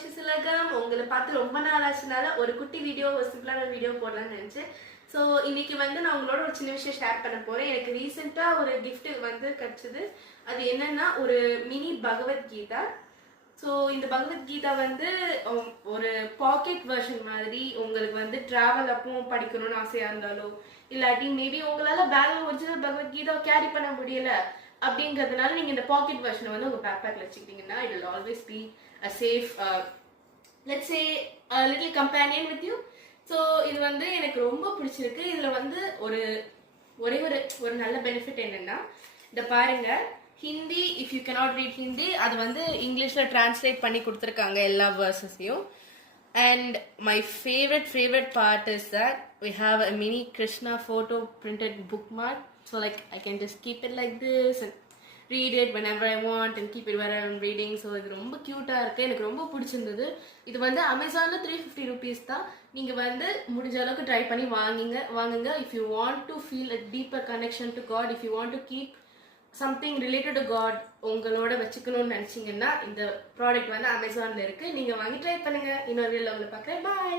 Wishes உலகம். உங்களை பார்த்து ரொம்ப நாள் ஆச்சுனால ஒரு குட்டி வீடியோ, ஒரு சிம்பிளான வீடியோ போடலாம்னு நினைச்சேன். ஸோ இன்னைக்கு வந்து நான் உங்களோட ஒரு சின்ன விஷயம் ஷேர் பண்ண போறேன். எனக்கு ரீசெண்டாக ஒரு கிஃப்ட் வந்து கிடைச்சது. அது என்னன்னா ஒரு மினி பகவத்கீதா. ஸோ இந்த பகவத்கீதா வந்து ஒரு பாக்கெட் வெர்ஷன் மாதிரி உங்களுக்கு வந்து டிராவல் அப்பவும் படிக்கணும்னு ஆசையா இருந்தாலோ, இல்லாட்டி மேபி உங்களால பேக்ல ஒரிஜினல் பகவத்கீதா கேரி பண்ண முடியல அப்படிங்கிறதுனால நீங்க இந்த பாக்கெட் வெர்ஷனை வந்து உங்க பேக் பேக்ல வச்சுக்கிட்டீங்கன்னா it will always be a safe let's say a little companion with you. So இது வந்து எனக்கு ரொம்ப பிடிச்சிருக்கு. இதில் வந்து ஒரே ஒரு நல்ல பெனிஃபிட் என்னன்னா, இதை பாருங்க, Hindi if you cannot read Hindi அது வந்து இங்கிலீஷில் டிரான்ஸ்லேட் பண்ணி கொடுத்துருக்காங்க எல்லா வேர்சஸையும். And my favorite part is that we have a mini Krishna photo printed bookmark. So like I can just keep it like this and read it whenever I want and keep it where I'm reading. So இது ரொம்ப க்யூட்டாக இருக்குது, எனக்கு ரொம்ப பிடிச்சிருந்தது. இது வந்து அமேசானில் 350 rupees தான். நீங்கள் வந்து முடிஞ்ச அளவுக்கு ட்ரை பண்ணி வாங்குங்க. If you want to feel a deeper connection to God, if you want to keep something related to God உங்களோட வச்சுக்கணும்னு நினச்சிங்கன்னா இந்த ப்ராடக்ட் வந்து அமேசானில் இருக்குது. நீங்கள் வாங்கி ட்ரை பண்ணுங்கள். இன்னொரு வீடியோவில் உங்களை பார்க்குறேன். பாய்.